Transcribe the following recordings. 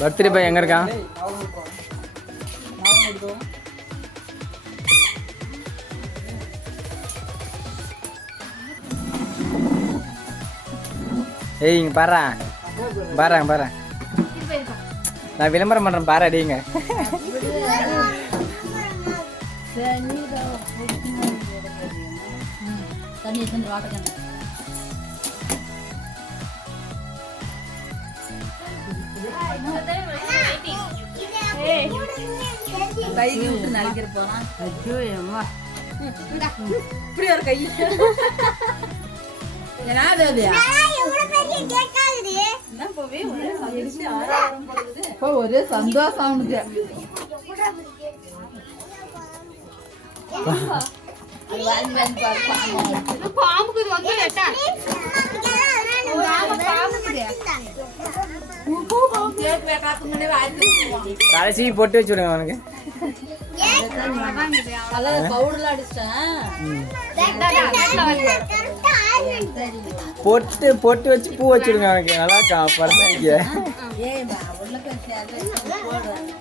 Birthday பையன் எங்க இருக்கான்? ஏய் இங்க பாரு. பாரு பாரு. நான் விளம்பரம் பண்றேன் பாரு அடிங்க. நலிக்கிற போறான். ஐயோ அம்மா இப்படி ஒரு கை. இப்போ ஒரே சந்தோஷம். அவனுக்கு. கடைசி பொட்டு வச்சுடுங்க அவனுக்கு. பவுடர்லாம் அடிச்சிட்டேன். பொட்டு பொட்டு வச்சு பூ வச்சுடுங்க அவனுக்கு நல்லா இருக்கா பரவாயில்லைங்க ஏய் பா உள்ள பேசியாரு போடுறேன்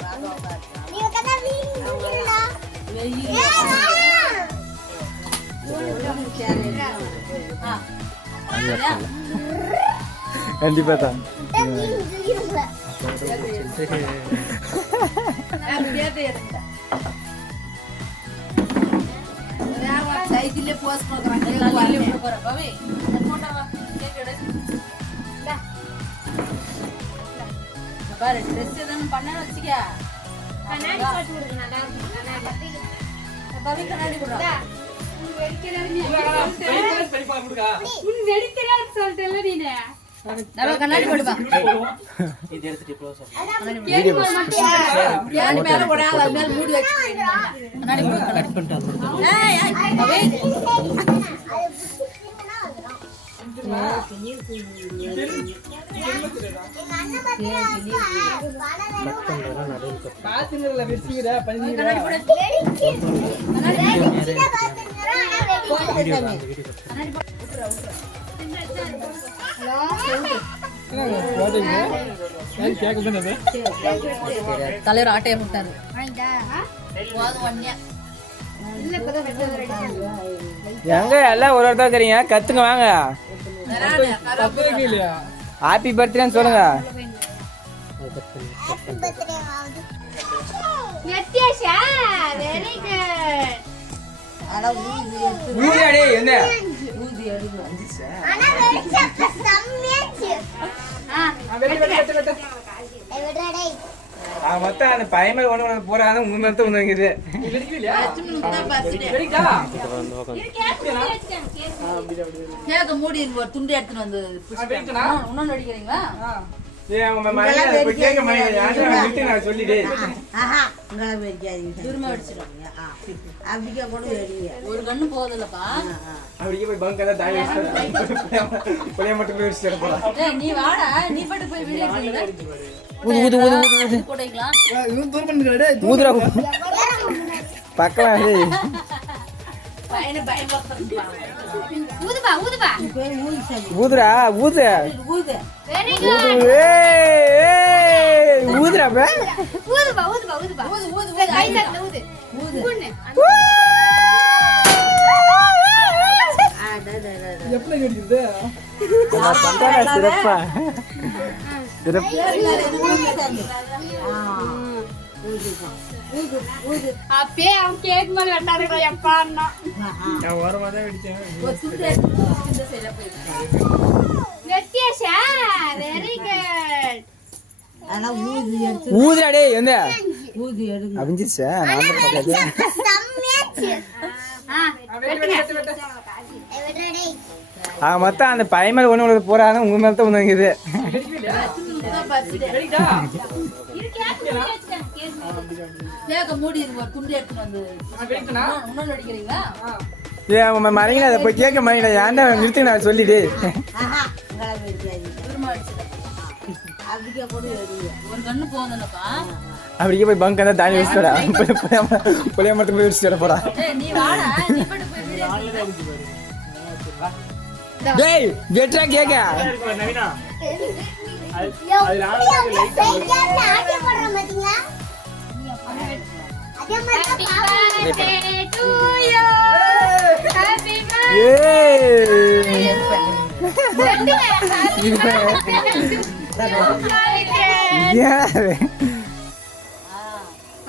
கண்டிப்பா தான் பாவி போட்டோ கேக் எடு பாரு ட்ரெஸ் எதுவும் பண்ண வச்சுக்க பவி கண்ணாடி கொடுறா நம்ம கண்ணாடி போடுவா கண்ணாடி மேல போடாத அது மேல மூடி வச்சு கண்ணாடி போடு, கண்ணாடி ஏய் ஏய், பவி கண்ணாடி போடு. தலைவர் ஆட்டையை விட்டாரு எங்க எல்லாம் ஒரு ஒருத்தர் தெரியுங்க? கத்துங்க வாங்க. ஹாப்பி பர்த்டேன்னு சொல்லுங்க. என்ன? எவடடே அவன் மொத்தம் அந்த பையன் மேல ஒண்ணு ஒண்ணு போறாங்க உங்க மேல கேக்க மூடி ஒரு துண்டு எடுத்துட்டு வந்து இன்னும் அடிக்கிறீங்களா அப்படிக்கா ஒரு கண்ணு போகுதுல்லப்பா அப்படியே போய் பங்க் தான் தாய் புளிய மட்டும் போய் வச்சுட்டு போறான் ஏய், நீ வாடா. நீ பாட்டு போய் வீடியோ ஊது ஊது ஊது ஊது ஊது. போட்டுக்கலாம். ஊதுரா பக்கம் ஊதுரா ஊது. ஊது வெரி ஊது. ஏய், ஏய், ஊதுடா பே ஊதுபா ஊதுபா ஊதுபா ஊது ஊது ஊது கை தட்டல ஊது ஊது பொண்ணு நான் பண்றேன் சிறப்பா. சிறப்பு. அப்பே அவன் கேக் மேல வெட்டாருடா எப்பா அண்ணா? நான் ஓரமா தான் வெடிச்சேன். ஒரு துண்டு எடுத்து இந்த சைடுல போயிருக்கு வெட்டியாச்சா வெரி குட் ஆனா ஊதி எடுத்து ஊதுடா டேய் எந்த ஊதி எடுங்க அவிஞ்சிருச்சா? நான் தான் பார்க்காது செம்மையாச்சு ஆ வெட்டுங்க வெட்டடே அவன் மொத்தம் அந்த பையன் மேல ஒண்ணு ஒண்ணு போறாங்க உங்க மேல தான் வந்துருக்குது ஏய் அவங்க மறைங்க அதை போய் கேட்க மறைங்கடா ஏன்டா நிறுத்தி நான் சொல்லிடு. அப்படியே போய் பங்க் அந்த தாண்டி வச்சுடா புளிய போய் வச்சுட்டு போடா டேய் வெட்ரா கேக்க.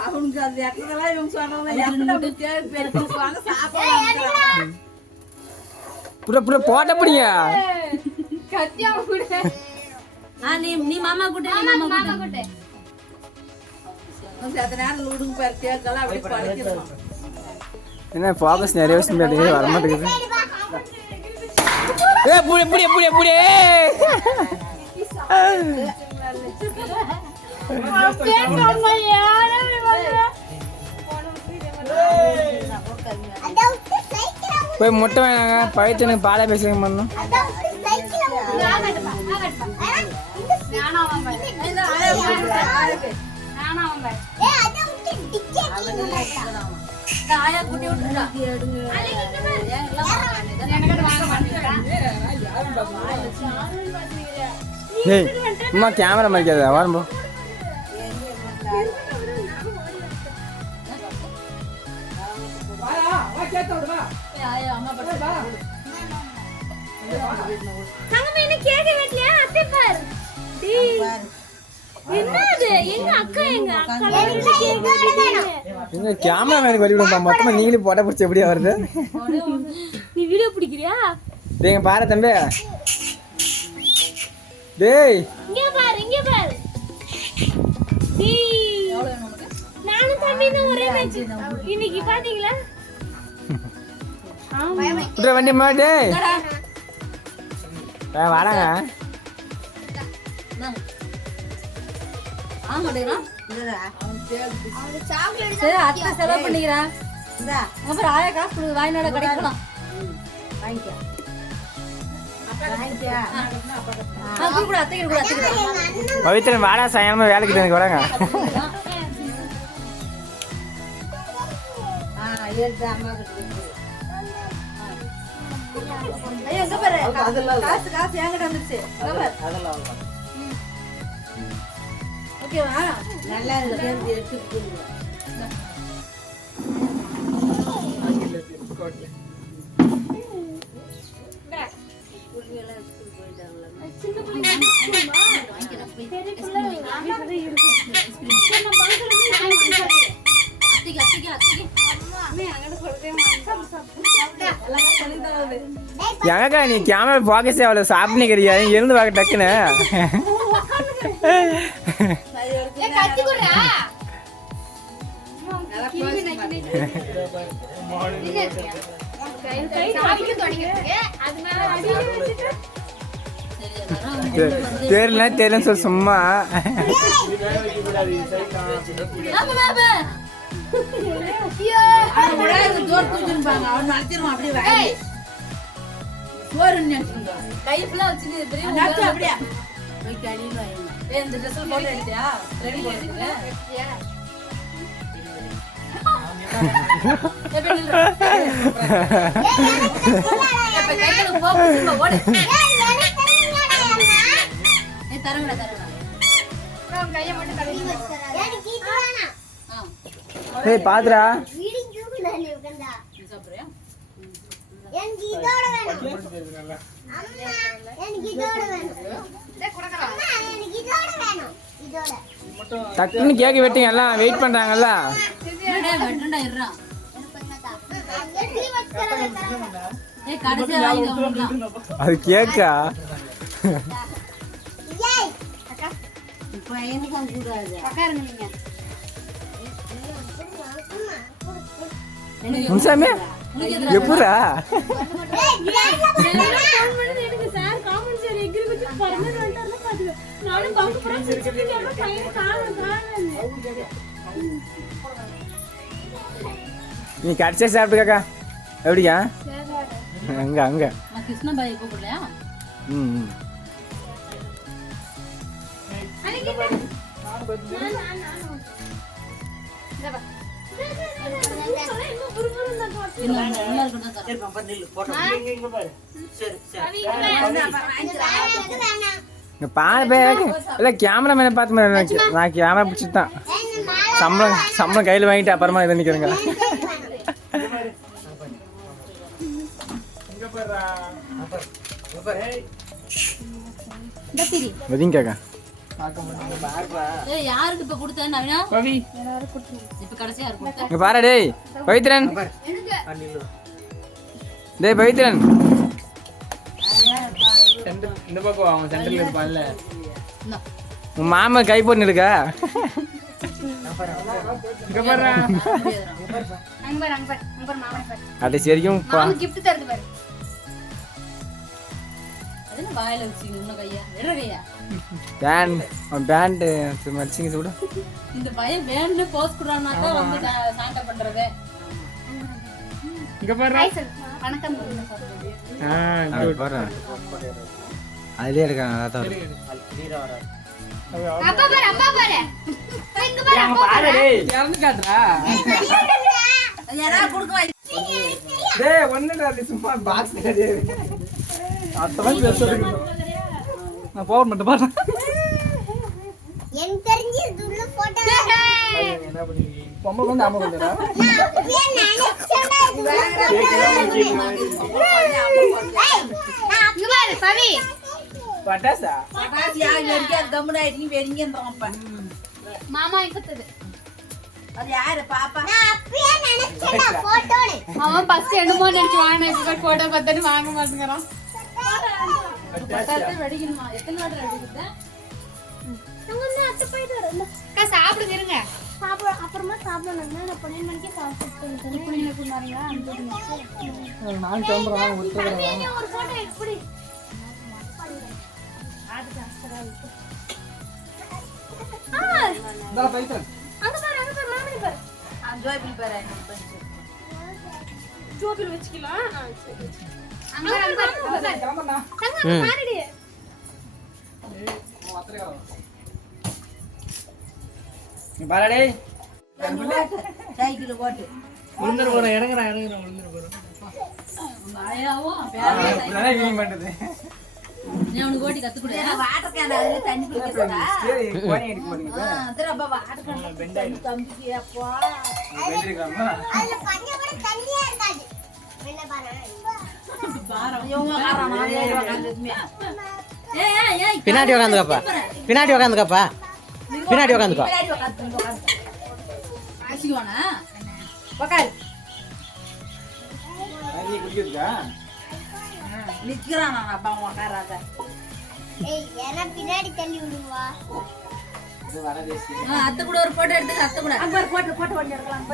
அவனுக்கு அந்த இடத்துலலாம் இவங்க சொன்னாங்க எப்படி அப்படி தேடி பெருக்குவாங்க சாப்பிடலாம் புற புற போட்ட அப்படி பழக்கிடுவான் என்ன ஃபோக்கஸ் நிறைய விஷயம் பேசுறது வர மாட்டேங்குது. ஏ புடி புடி புடி புடி. போய் முட்டை வேணாங்க பைத்தனுக்கு பாலை பேசுங்க பண்ணும் ஆயா குட்டி விட்டுடா ஏய் அம்மா கேமரா மறைக்காத வாரம் போ ஆயா அம்மா பட்டு என்னது? எங்க அக்கா எங்க அக்கா? எங்க கேமரா மேனுக்கு வழி விடுப்பா மொத்தமா நீங்களே போட்ட பிடிச்சி எப்படியா வருது நீ வீடியோ பிடிக்கிறியா? டேய் பாரு தம்பி. டேய். இங்க பாரு இங்க பாரு. டேய், நானும் தம்பி தான் ஒரே மேட்ச் இன்னைக்கு பாத்தீங்களா? ஆமா. வண்டி அம்மா டேய். ஆ, வாடாங்க சரி அத்தை செலவு பண்ணிக்கிறேன் இந்தா. அப்புறம் ஆயா காசு கொடுக்குது வாய்நாட கிடைக்கலாம் வாங்கிக்க. வாங்கிக்க. பவித்ரன் வாடா சாயங்காலமா வேலைக்கு எனக்கு வராங்க. காசு காசு என்கிட்ட வந்துருச்சு. பாரு. ஓகேவா? நல்லா இருக்கு. எடுத்து சின்ன பிள்ளைங்க. அத்தைக்கு அத்தைக்கு அத்தைக்கு எங்கக்கா நீ கேமரா ஃபோக்கஸே அவ்வளோ சாப்பிட்டு கிடையாது இருந்து பார்க்க டக்குன்னு. தெரியல தெரியல தெரியலன்னு சொல்லி சும்மா. அவன் கூட இது அப்படியே ஏய், பாத்துடா. எனக்கு இதோட வேணும். அம்மா எனக்கு இதோட வேணும் எனக்கு இதோட வேணும். இதோட. டக்குன்னு கேக்கு வெட்டிங்க எல்லாம் வெயிட் அவனுக்கு அது கேக்கா முன்சாமி எப்படா நானும் பங்கு புறம் சிரிச்சிட்டு பையன் காணும் காணும் நீ கடிச்சே சாப்பிட்டுக்காக்கா எப்படியா அங்க அங்க நான் கிருஷ்ண பாய் கூப்பிடலையா ம் ம். இங்க பாரு பேர் இல்ல கேமராமேனை பார்த்து மாதிரி எனக்கு நான் கேமரா பிடிச்சிட்டு தான் சம்பளம் சம்பளம் கையில் வாங்கிட்டு அப்புறமா இதை நிற்கிறேங்க வதிங்கக்கா பாரு டேய் பவித்ரன் டேய் பவித்ரன் இந்த பக்கம் அவன் சென்டர்ல இருப்பான்ல. இந்தா. உன் மாமா கை போட்டு இருக்கா இங்க பாரு. அங்க பாரு, அங்க பாரு, அங்க பாரு, மாமனை பாரு. அது சரிக்கும் பேண்ட் பேண்ட் மடிச்சிங்க இந்த பையன் வேணும்னு போஸ்ட் குடுறான்னா தான் வந்து சாண்டை பண்றது. இங்க பாரு. வணக்கம். அதுலயே இருக்கான் நல்லா தான். நான் போன் மட்டும் பாரு எனக்கு தெரிஞ்சு இது உள்ள போட்டோ என்ன பண்ணுவீங்க பொம்மை வந்து அம்மா கொண்டுடா பவி பட்டாசா? பட்டாசு யார் வெடிக்க? அது கம்முன்னு ஆயிட்டு அப்ப. மாமா இப்பத்தது அது யாரு? பாப்பா. நான் அப்படியே நினைச்சேன்டா போட்டோன்னு. அவன் ஃபர்ஸ்ட் என்னமோ நினைச்சு வாங்கின இப்ப போட்டோ பார்த்தானு வாங்க மாட்டேங்கிறான். பட்டாசு? வெடிக்கணுமா? எத்தனை சாப்பிடுங்க இருங்க. சாப்பிட அப்புறமா சாப்பிடணும் நான் பன்னெண்டு மணிக்கு சாப்பிட்டு நான் கிளம்புறேன் ஒரு போட்டோ எப்படி? அங்க பாரு அங்க பாரு மாமனி பாரு. ஜோய் பில் பேர ஜோபில் வச்சுக்கலாம் அங்க அங்க பாரு, அங்க பாரு. கிளம்புறா தங்க, அங்க பாருடி. சைக்கிள் ஓட்டு விழுந்துற போற இறங்குறா போற பண்றது நீ அவனுக்கு ஓட்டி கத்து கொடு. வாட்டர் கேன் அதுல தண்ணி குடிக்கிறதா சரி கோணி அடிக்க மாட்டீங்க திரும்ப வாட்டர் கேன் தண்ணி தம்பிக்கு அப்பா. வெந்திருக்காமா அதுல கொஞ்சம் கூட தண்ணியே இருக்காது. என்ன பாரு இவங்க காரணம் நானே உட்கார்ந்ததுமே. ஏய் ஏய் ஏய் பின்னாடி உக்காந்துக்கப்பா பின்னாடி உக்காந்துக்கப்பா பின்னாடி உக்காந்துக்கோ. பின்னாடி உட்காந்து உட்காந்து ஆசிக்குவானா உட்காரு நீ குடிக்கிறதுக்கா? நிக்கிறான் நான் அப்பா உட்காராத ஏய் என்ன பின்னாடி தள்ளி விடுவா. இது வர தேசி அத்தை கூட ஒரு போட்டோ எடுத்து அத்தை கூட. அங்க போட்டு போட்டு எடுக்கலாம்